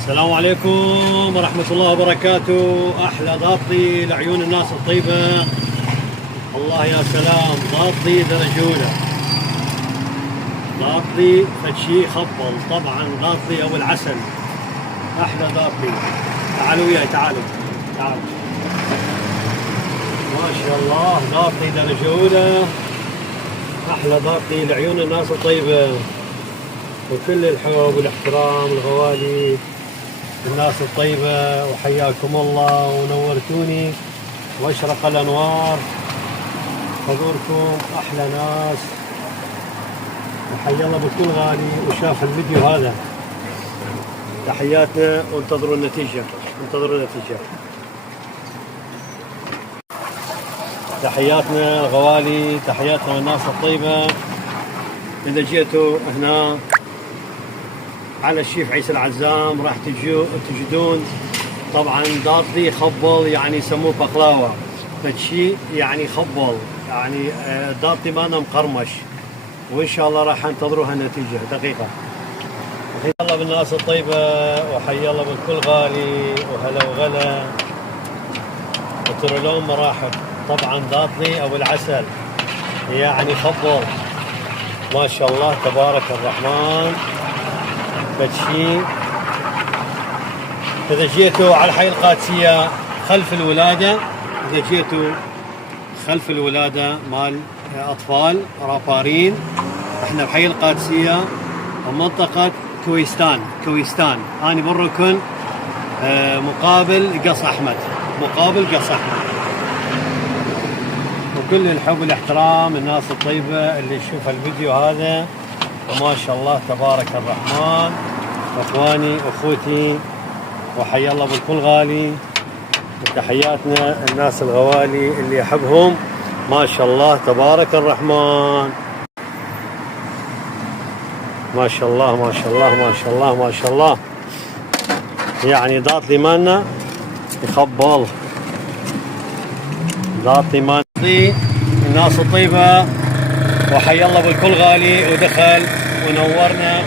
السلام عليكم ورحمة الله وبركاته. أحلى ضابطي لعيون الناس الطيبة. الله يا سلام، ضابطي درجة أولى، ضابطي فشي خبل، طبعا ضابطي أو العسل، أحلى ضابطي. تعالوا وياي، تعالوا. ما شاء الله، ضابطي درجة أولى، أحلى ضابطي لعيون الناس الطيبة، وكل الحب والاحترام الغوالي الناس الطيبة، وحياكم الله ونورتوني واشرق الأنوار حضوركم، أحلى ناس، وحيا الله بكل غالي وشاف الفيديو هذا. تحياتنا وانتظروا النتيجة، تحياتنا الغوالي، تحياتنا الناس الطيبة. إذا جيتوا هنا على الشيف عيسى العزام راح تجدون طبعا ضابطي خبل، يعني يسموه بقلاوة، فشي يعني خبل، يعني ضابطي مانا مقرمش، وإن شاء الله راح انتظروها النتيجة. دقيقة. حيا الله بالناس الطيبة، وحيا الله بالكل غالي، وهلا وغلا، وترى مراحب. طبعا ضابطي أو العسل، يعني خبل، ما شاء الله تبارك الرحمن. فشي إذا جيتوا على حي القادسية خلف الولادة، إذا جيتوا خلف الولادة مال أطفال رابارين، إحنا بحي القادسية ومنطقة كويستان، أنا بالركن مقابل قص أحمد، وكل الحب والاحترام الناس الطيبة اللي يشوف الفيديو هذا، وما شاء الله تبارك الرحمن. اخواني واخوتي، وحيا الله بالكل غالي، وتحياتنا الناس الغوالي اللي يحبهم، ما شاء الله تبارك الرحمن. ما شاء الله، يعني ضابطي مالنا يخبل، ضابطي مالنا الناس الطيبة، وحيا الله بالكل غالي، ودخل ونورنا